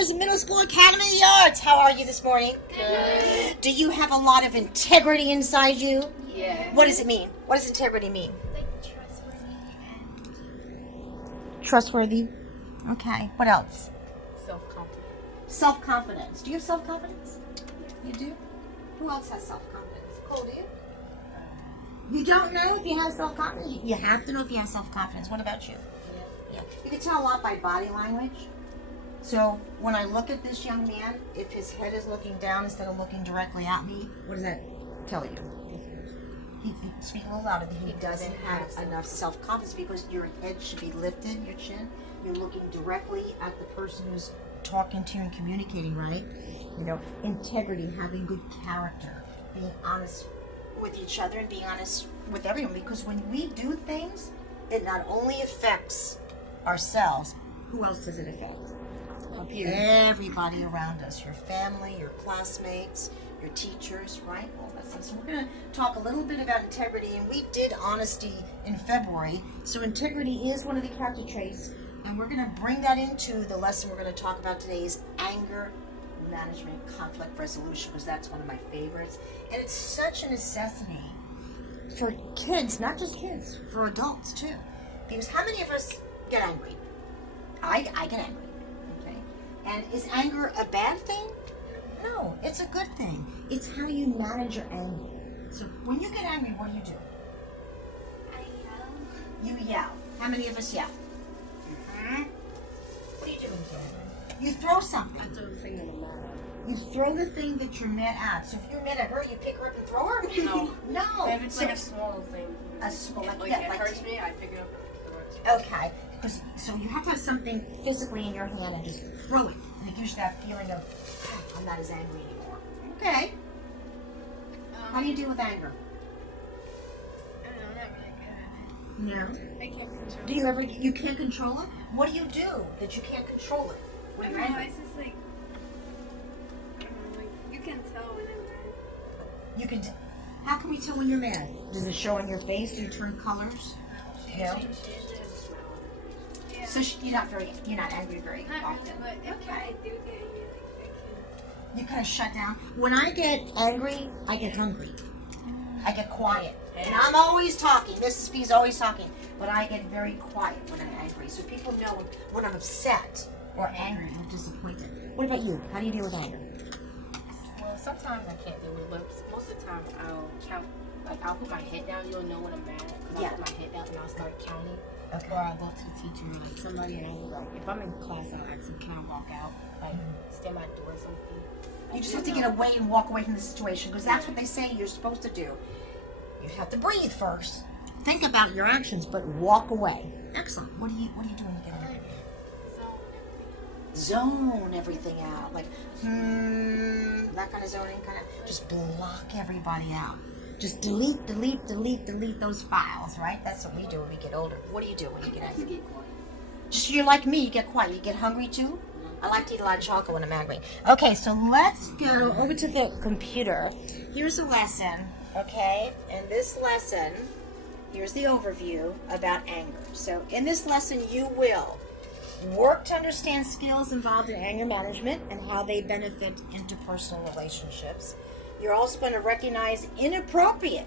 Shores Middle School Academy of the Arts. How are you this morning? Good. Do you have a lot of integrity inside you? Yeah. What does it mean? What does integrity mean? Like trustworthy and Trustworthy. Okay. What else? self-confident. Self-confidence. Do you have self-confidence? You do? Who else has self-confidence? Cole, do you? You don't know if you have self-confidence? You have to know if you have self-confidence. What about you? Yeah. You can tell a lot by body language. So when I look at this young man, if his head is looking down instead of looking directly at me, what does that tell you? Speak a little louder. He doesn't have enough self-confidence because your head should be lifted, your chin. You're looking directly at the person who's talking to you and communicating, right? You know, integrity, having good character, being honest with each other and being honest with everyone. Because when we do things, it not only affects ourselves, who else does it affect? Everybody around us, your family, your classmates, your teachers, right? All that stuff. So we're going to talk a little bit about integrity, and we did honesty in February. So integrity is one of the character traits, and we're going to bring that into the lesson we're going to talk about today is anger management, conflict resolution, because that's one of my favorites. And it's such a necessity for kids, not just kids, for adults too. Because how many of us get angry? I get angry. And is anger a bad thing? No, it's a good thing. It's how you manage your anger. So when you get angry, what do? I yell. You yell. How many of us yell? Mm-hmm. What are you doing, Jen? You throw something. I throw the thing that I'm mad at. You throw the thing that you're mad at. So if you're mad at her, you pick her up and throw her? No. No. If it's like a small thing. A small, Like yeah, it like hurts me, I pick it up and throw it. Okay. So you have to have something physically in your hand and just throw it. And it gives you that feeling of, "Ah, I'm not as angry anymore." Okay. How do you deal with anger? I don't know, I'm not really good at it. No. I can't control Do you ever, you can't control it? What do you do that you can't control it? I don't know, it's just like, I don't know, like, you can tell when I'm mad. You can, how can we tell when you're mad? Does it show on your face? Do you turn colors? No. She usually has a smile on her face. Yeah. So you're not angry very Not often. really, but if I do get angry, like, I can. You kind of shut down. When I get angry, I get hungry. I get quiet. And I'm always talking. Mrs. B's always talking. But I get very quiet when I'm angry. So people know when I'm upset or angry or disappointed. What about you? How do you deal with anger? Well, sometimes I can't deal with lips. Most of the time, I'll count. Like, I'll put my head down. You'll know when I'm mad because Yeah. I'll put my head down and I'll start counting. Okay. Or I'll go to the teacher, like somebody, and I'll like, if I'm in class, I'll ask them, can I walk out? Like, stand by the door or something. You just have to get away and walk away from the situation because that's what they say you're supposed to do. You have to breathe first. Think about your actions, but walk away. Excellent. What do you do when you get angry? Zone everything out. Like, that kind of zoning, kind of just block everybody out. Just delete those files, right? That's what we do when we get older. What do you do when you get angry? Just you're like me, you get quiet. You get hungry too? I like to eat a lot of chocolate when I'm angry. Okay, so let's go over to the computer. Here's a lesson, okay? And this lesson, here's the overview about anger. So in this lesson, you will work to understand skills involved in anger management and how they benefit interpersonal relationships. You're also going to recognize inappropriate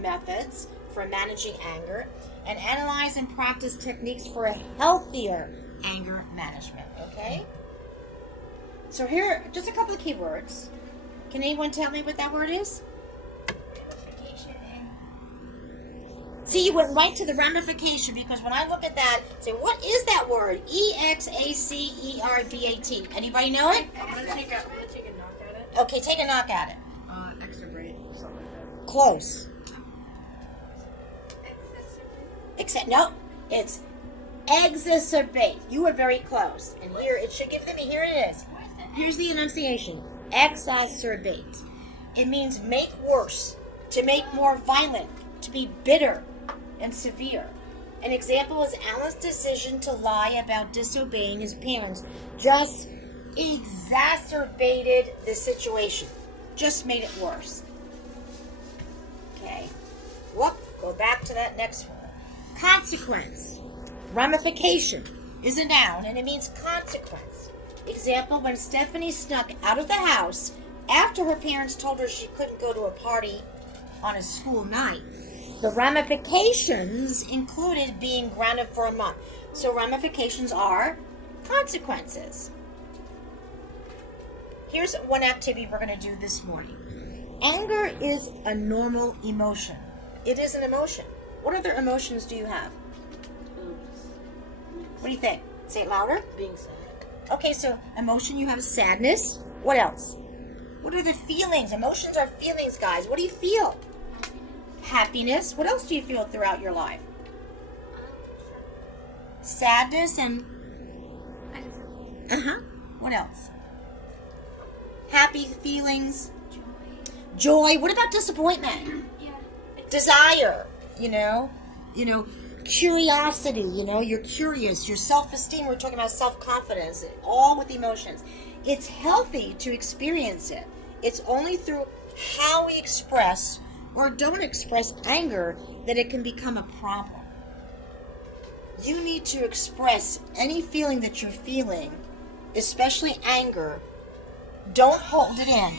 methods for managing anger and analyze and practice techniques for a healthier anger management, okay? So here, just a couple of keywords. Can anyone tell me what that word is? Ramification and See, you went right to the ramification because when I look at that, say, what is that word? EXACERBAT. Anybody know it? I'm gonna take a knock at it. Okay, take a knock at it. Extricate, something like that. Close. excessive. No, it's exacerbate. You were very close. And here, it should give me, here it is. What is that? Here's the enunciation. Exacerbate. It means make worse, to make more violent, to be bitter and severe. An example is Alan's decision to lie about disobeying his parents just exacerbated the situation. Just made it worse. Okay. Whoop. Go back to that next one. Consequence. Ramification is a noun and it means consequence. Example, when Stephanie snuck out of the house after her parents told her she couldn't go to a party on a school night. The ramifications included being grounded for a month. So ramifications are consequences. Here's one activity we're going to do this morning. Anger is a normal emotion. It is an emotion. What other emotions do you have? What do you think? Say it louder. Being sad. Okay, so emotion, you have sadness. What else? What are the feelings? Emotions are feelings, guys. What do you feel? Happiness. What else do you feel throughout your life? Sadness and... Uh-huh. What else? Happy feelings. Joy. What about disappointment? Yeah. Desire. You know, curiosity. You're curious. Your self-esteem. We're talking about self-confidence. All with emotions. It's healthy to experience it. It's only through how we express or don't express anger that it can become a problem. You need to express any feeling that you're feeling, especially anger. Don't hold it in.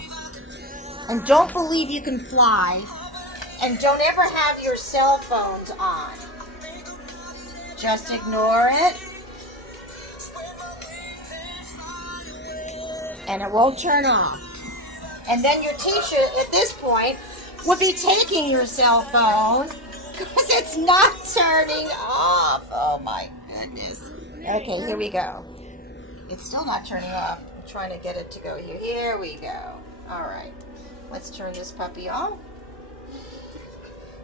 And don't believe you can fly. And don't ever have your cell phones on. Just ignore it. And it won't turn off. And then your teacher at this point would be taking your cell phone because it's not turning off. Oh my goodness. Okay, here we go. It's still not turning off. I'm trying to get it to go here. Here we go. All right. Let's turn this puppy off.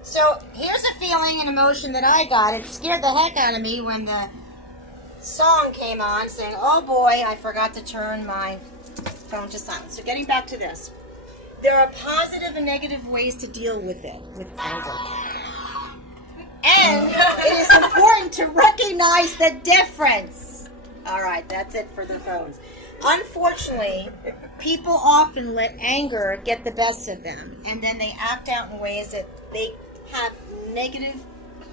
So here's a feeling and emotion that I got. It scared the heck out of me when the song came on saying, oh boy, I forgot to turn my phone to silent. So getting back to this. There are positive and negative ways to deal with it, with anger. And it is important to recognize the difference. All right, that's it for the phones. Unfortunately, people often let anger get the best of them, and then they act out in ways that they have negative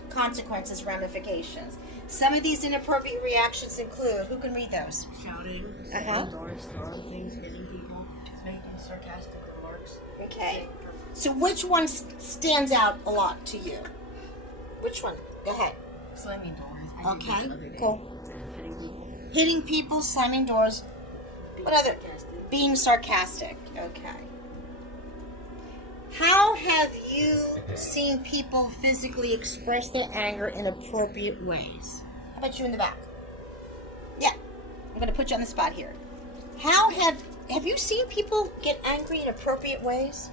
consequences, ramifications. Some of these inappropriate reactions include, who can read those? Shouting, slamming doors, throwing things, hitting people, making sarcastic remarks. Okay. So which one stands out a lot to you? Which one? Go ahead. Slamming doors. I did Okay, this the other day. cool. Hitting people. Hitting people, slamming doors. What other? Sarcastic. Being sarcastic. Okay. How have you seen people physically express their anger in appropriate ways? How about you in the back? Yeah. I'm going to put you on the spot here. How have you seen people get angry in appropriate ways?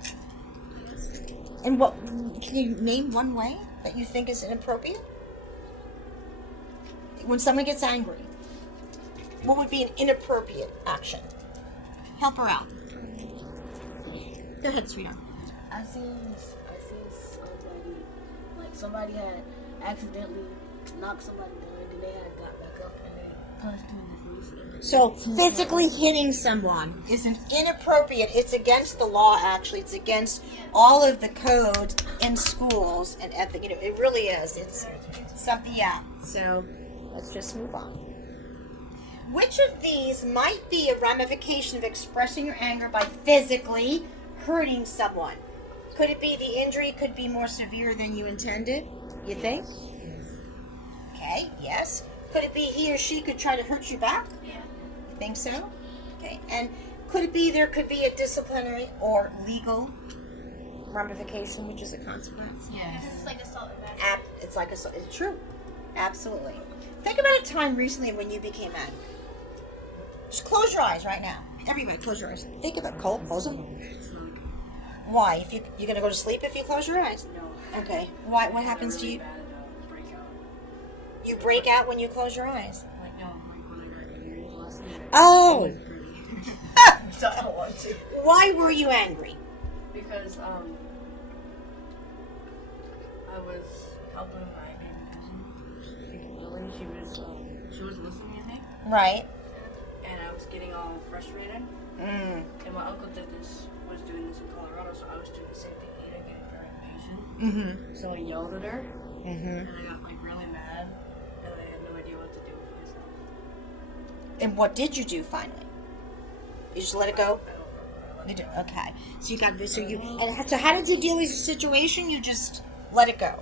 And what, can you name one way that you think is inappropriate? When someone gets angry, what would be an inappropriate action? Help her out. Go ahead, sweetheart. I seen somebody had accidentally knocked somebody down, and they had got back up and they punched him in the face. And So physically hitting someone is an inappropriate. It's against the law. Actually, it's against all of the codes in schools and ethic. It really is. It's something. Yeah. So let's just move on. Which of these might be a ramification of expressing your anger by physically hurting someone? Could it be the injury could be more severe than you intended? You think? Okay, yes. Could it be he or she could try to hurt you back? Yeah. You think so? Okay. And could it be there could be a disciplinary or legal ramification, which is a consequence? Yes. It's like assault and battery. It's like it's true. Absolutely. Think about a time recently when you became angry. Just close your eyes right now. Everybody, close your eyes. Think about Cole. Close them. It's like, Why? If you're gonna go to sleep if you close your eyes? no. Okay. Why? What happens to you? Bad, break out. You break out when you close your eyes. Like, no, like when I got angry last night. Oh. It was pretty. So I don't want to. Why were you angry? Because, I was helping my baby cousin. Lily, she was listening to me. Right. And I was getting all frustrated. Mm. And my uncle was doing this in Colorado, so I was doing the same thing. He didn't get very impatient. Mm-hmm. So I yelled at her, Mm-hmm. and I got like really mad, and I had no idea what to do with myself. And what did you do finally? You just let it go? You do. Okay. So you got this. So how did you deal with the situation? You just let it go,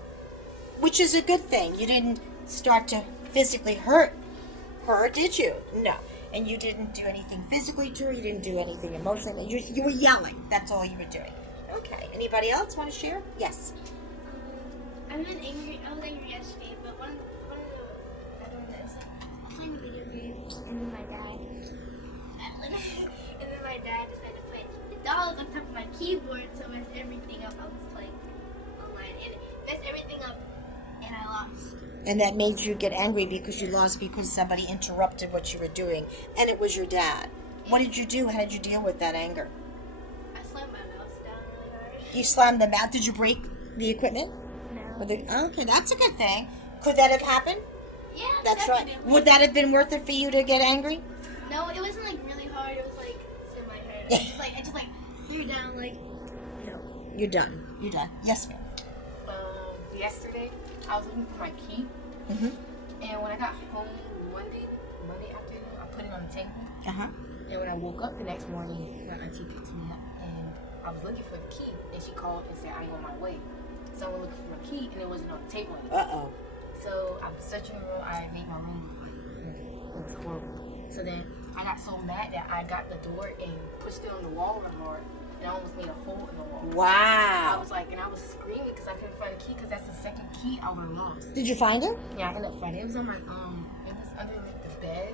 which is a good thing. You didn't start to physically hurt her, did you? No. And you didn't do anything physically to her. You didn't do anything emotionally. You were yelling. That's all you were doing. Okay. Anybody else want to share? Yes. I was angry yesterday, but one of the, I don't know, it's like playing video games, and then my dad decided to put the dolls on top of my keyboard, so it messed everything up. I was playing online, and it messed everything up, and I lost. And that made you get angry because you lost because somebody interrupted what you were doing, and it was your dad. What did you do? How did you deal with that anger? I slammed my mouse down really hard. You slammed them out. Did you break the equipment? No. Okay, that's a good thing. Could that have happened? Yeah, That's definitely. right. Would that have been worth it for you to get angry? No, it wasn't like really hard. It was like semi-hard. I just threw it down like, no. You're done. You're done. Yes, ma'am. Yesterday, I was looking for my key, Mm-hmm. and when I got home Monday afternoon, I put it on the table. Uh-huh. And when I woke up the next morning, my auntie picked me up, and I was looking for the key, and she called and said, I'm on my way. So I went looking for my key, and it wasn't on the table anymore. Uh-oh. So I'm searching the room. I made my room look like it was horrible. So then I got so mad that I got the door and pushed it on the wall real hard, and I almost made a hole in the wall. I Wow. was like, and I was screaming because I couldn't find the key because that's the second key I would have lost. Did you find it? Yeah, I ended up finding it. It was on my it was under like the bed,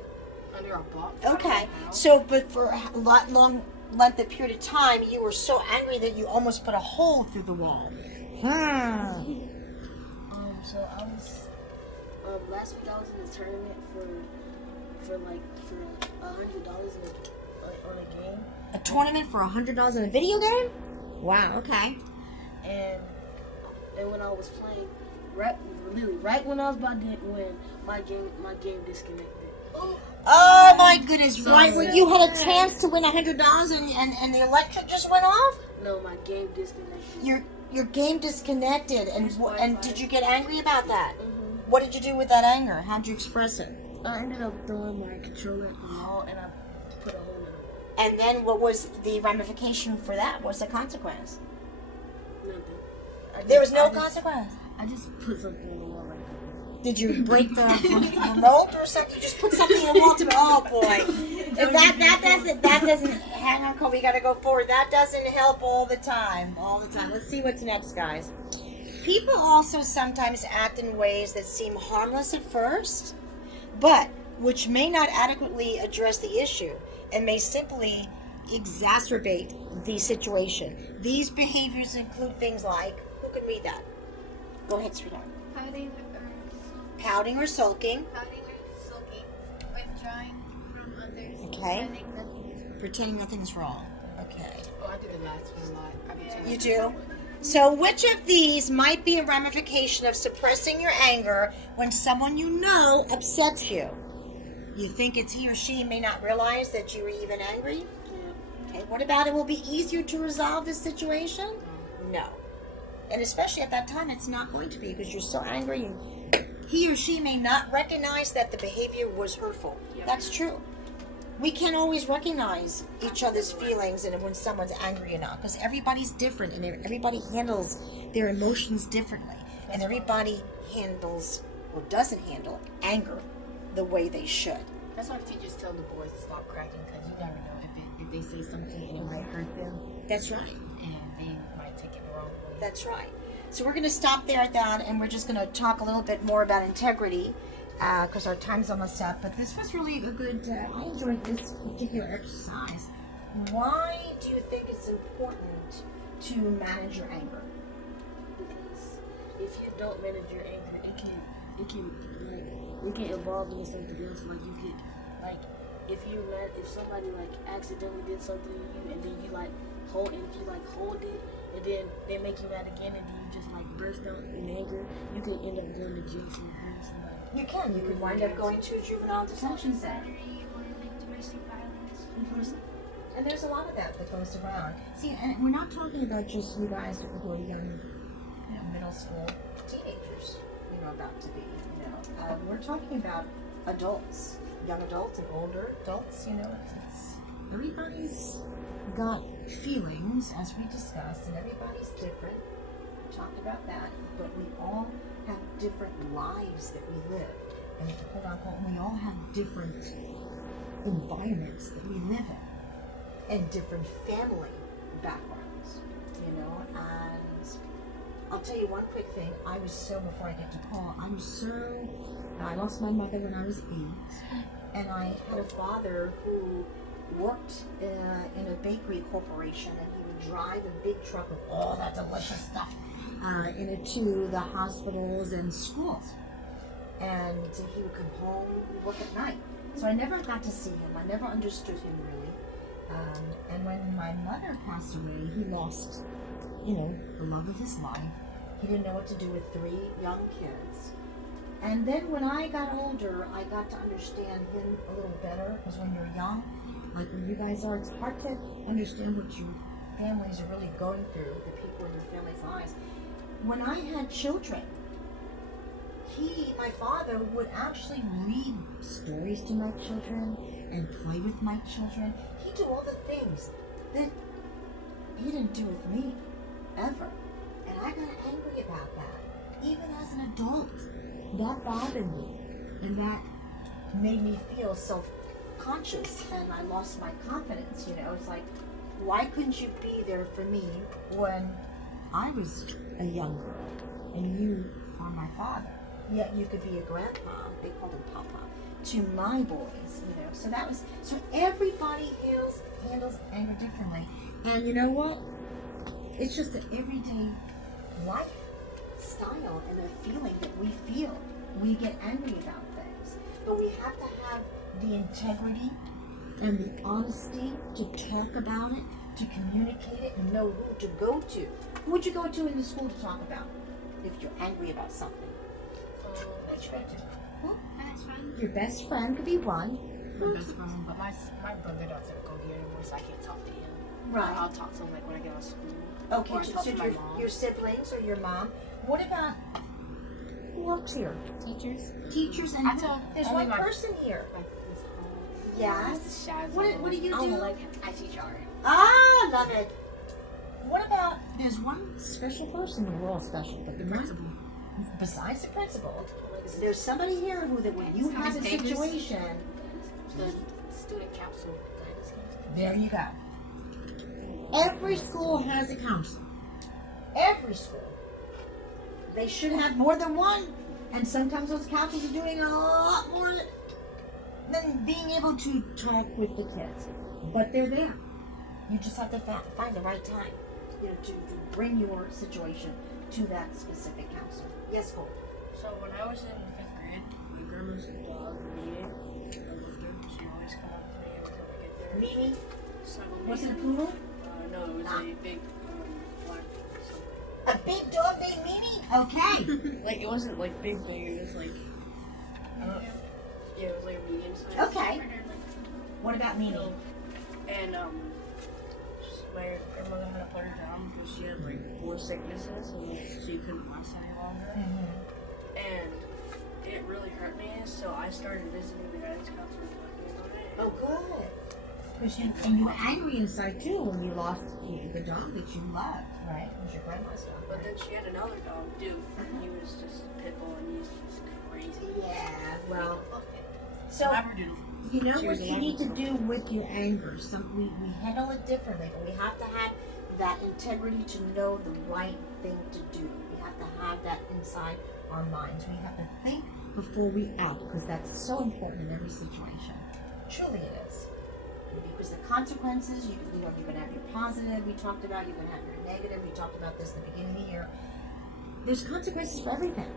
under a box. Okay. So, but for a long length of period of time, you were so angry that you almost put a hole through the wall. So I was last week I was in a tournament for $100 on a game, A tournament for $100 in a video game? Wow. Okay. and when I was playing, right when I was about to win, my game disconnected. Oh my goodness! Right when you had a chance to win $100 and the electric just went off. No, my game disconnected. Your game disconnected, and did you get angry about that? Mm-hmm. What did you do with that anger? How'd you express it? I ended up throwing my controller at the wall, and I put a hole in it. And then what was the ramification for that? What's the consequence? Nothing. There was no consequence. I just put something in the wall like that. Did you break the remote or something? You just put something in the wall to oh boy. That doesn't hang on, Kobe, we gotta go forward. That doesn't help all the time. Let's see what's next, guys. People also sometimes act in ways that seem harmless at first, but which may not adequately address the issue and may simply exacerbate the situation. These behaviors include things like, who can read that? Go ahead, sweetheart. Pouting or sulking. Withdrawing from others. Okay. Pretending nothing is wrong. Pretending nothing's wrong. Okay. Oh, I do the last one a lot. I pretend You do? So which of these might be a ramification of suppressing your anger when someone you know upsets you? You think it's he or she may not realize that you were even angry? Yeah. Okay, what about it will be easier to resolve the situation? No. And especially at that time, it's not going to be because you're so angry and he or she may not recognize that the behavior was hurtful. That's true. We can't always recognize each other's feelings and when someone's angry or not because everybody's different and everybody handles their emotions differently. And everybody handles or doesn't handle anger the way they should. That's why teachers tell the boys to stop cracking because you never know if they say something and it might hurt them That's right. and they might take it the wrong way. That's right. So we're going to stop there at that, and we're just going to talk a little bit more about integrity because our time's almost up. But this was really a good, I enjoyed this particular exercise. Why do you think it's important to manage your anger? Because if you don't manage your anger, it can evolve into something else. Like you could, like if somebody like accidentally did something to you, and then you hold it, and then they make you mad again, and then you just like burst out in anger, you could end up going to jail and hurting somebody. You can. You could wind up going to a juvenile detention center. Battery or like domestic violence. And there's a lot of that goes around. See, and we're not talking about just you guys who are young, middle school teenagers, about to be, we're talking about adults, young adults and older adults, everybody's got feelings, as we discussed, and everybody's different. We talked about that, but we all have different lives that we live. And quote unquote, we all have different environments that we live in, and different family backgrounds, you know. And I'll tell you one quick thing. Before I get to Paul, I lost my mother when I was 8, and I had a father who worked in a bakery corporation, and he would drive a big truck with all that delicious stuff into the hospitals and schools. And he would come home and work at night. So I never got to see him. I never understood him really. And when my mother passed away, he lost, the love of his life. He didn't know what to do with 3 young kids. And then when I got older, I got to understand him a little better, because when you're young, like when you guys are, it's hard to understand what your families are really going through, the people in your family's lives. When I had children, my father would actually read stories to my children and play with my children. He'd do all the things that he didn't do with me, ever. And I got angry about that. Even as an adult, that bothered me. And that made me feel self-conscious, and I lost my confidence, It's like, why couldn't you be there for me when I was a young girl and you are my father? Yet you could be a grandpa, they called him Papa, to my boys, So everybody handles anger differently. And you know what? It's just an everyday lifestyle and a feeling that we feel. We get angry about things. But we have to have the integrity and the honesty to talk about it, to communicate it, and know who to go to. Who would you go to in the school to talk about if you're angry about something? My best friend. Your best friend could be one. My best friend, but my brother doesn't go here anymore, so I can't talk to him. Right. I'll talk to him like when I get out of school. Okay, Or I talk so to my mom. your siblings or your mom. What about who works here? Teachers. Teachers and I tell there's only one my- person here. Like this whole. Yes. What do you I do? don't like I teach art. Ah, love it. What about there's one special person? We're all special, but the principal. Besides the principal, there's somebody here who that when you have a Papers. situation, The student council. there you go. Every school has a counselor. Every school. They should have more than one. And sometimes those counselors are doing a lot more than being able to talk with the kids. But they're there. You just have to find the right time, to bring your situation to that specific counselor. Yes, Cole. So when I was in 5th grade, my grandma's dog, Mimi, I loved her. She always come up to me every time I get there. Mimi, So, was it a poodle? no, it was a big black something. A big dog named Mimi? Okay. Like, it wasn't like big, it was like, yeah, it was like a medium size. Okay. What about Mimi? And my grandmother had to put her down because she had like 4 sicknesses, and like, she couldn't last any longer. Mm-hmm. And it really hurt me, so I started visiting the guidance counselor and talking about it. Oh, good. Because you were angry inside too when you lost the dog that you loved, right? It was your grandma's dog. But then she had another dog too, and he was just pit bull, and he's just crazy. Yeah, well. So, Labradoodle. you know She what was a you need to Labrador. do with your anger? We handle it differently, but we have to have that integrity to know the right thing to do. We have to have that inside our minds. We have to think before we act, because that's so important in every situation. Truly it is. Because the consequences, you're going to have your positive, we talked about, you're going to have your negative, we talked about this in the beginning of the year. There's consequences for everything.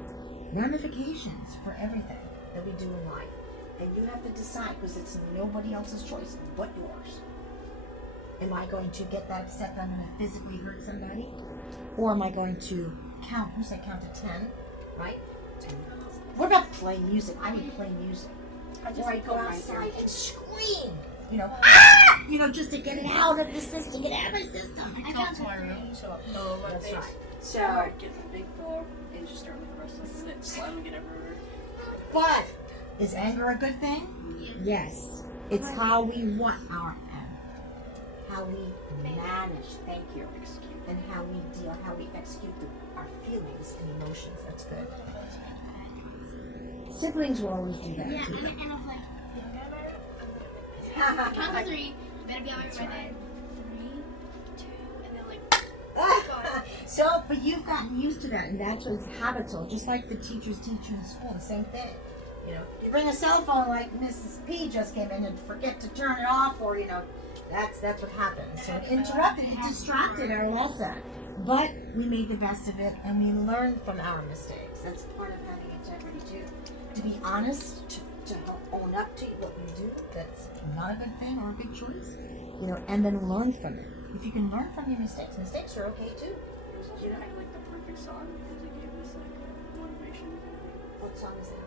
Ramifications for everything that we do in life. And you have to decide, because it's nobody else's choice but yours. Am I going to get that upset that I'm going to physically hurt somebody? Or am I going to count to 10, right? What about playing music? I mean play music. Or I go outside and scream, just to get it out of the system, get it out of my system. I come to my room, so No, my That's face. right. So, Alright, get the big dog and just start with the rest of it, slamming it everywhere. but is anger a good thing? Yes. It's how we want our anger. how we manage, thank you, and how we deal, how we execute our feelings and emotions. That's good. Siblings will always do that. Yeah, too. and I'm like, I'm gonna count to 3. You better be on my right then. 3, 2, and then like. So, but you've gotten used to that, and that's what's habitual. Just like the teachers teach you in school, the same thing. You know, you bring a cell phone like Mrs. P just came in and forget to turn it off, or that's what happens. So it interrupted, it distracted our lesson. But we made the best of it, and we learned from our mistakes. That's part of having integrity too. To be honest, to own up to what you do that's not a good thing or a big choice, and then learn from it. If you can learn from your mistakes are okay too. It was also kind of like the perfect song because it gave us like motivation. What song is that?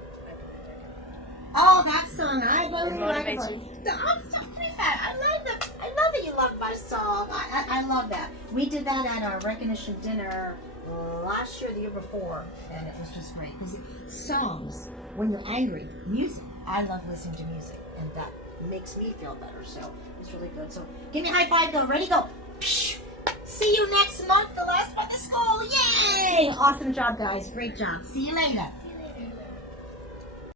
Oh, that song! I love it. Motivation. I'm so pretty fat. I love that. I love that you love my song. I love that. We did that at our recognition dinner last year, the year before, and it was just great. Because songs, when you're angry, music. I love listening to music, and that makes me feel better. So it's really good. So give me a high five. Go. Ready? Go. See you next month. The last month of school. Yay! Awesome job, guys. Great job. See you later.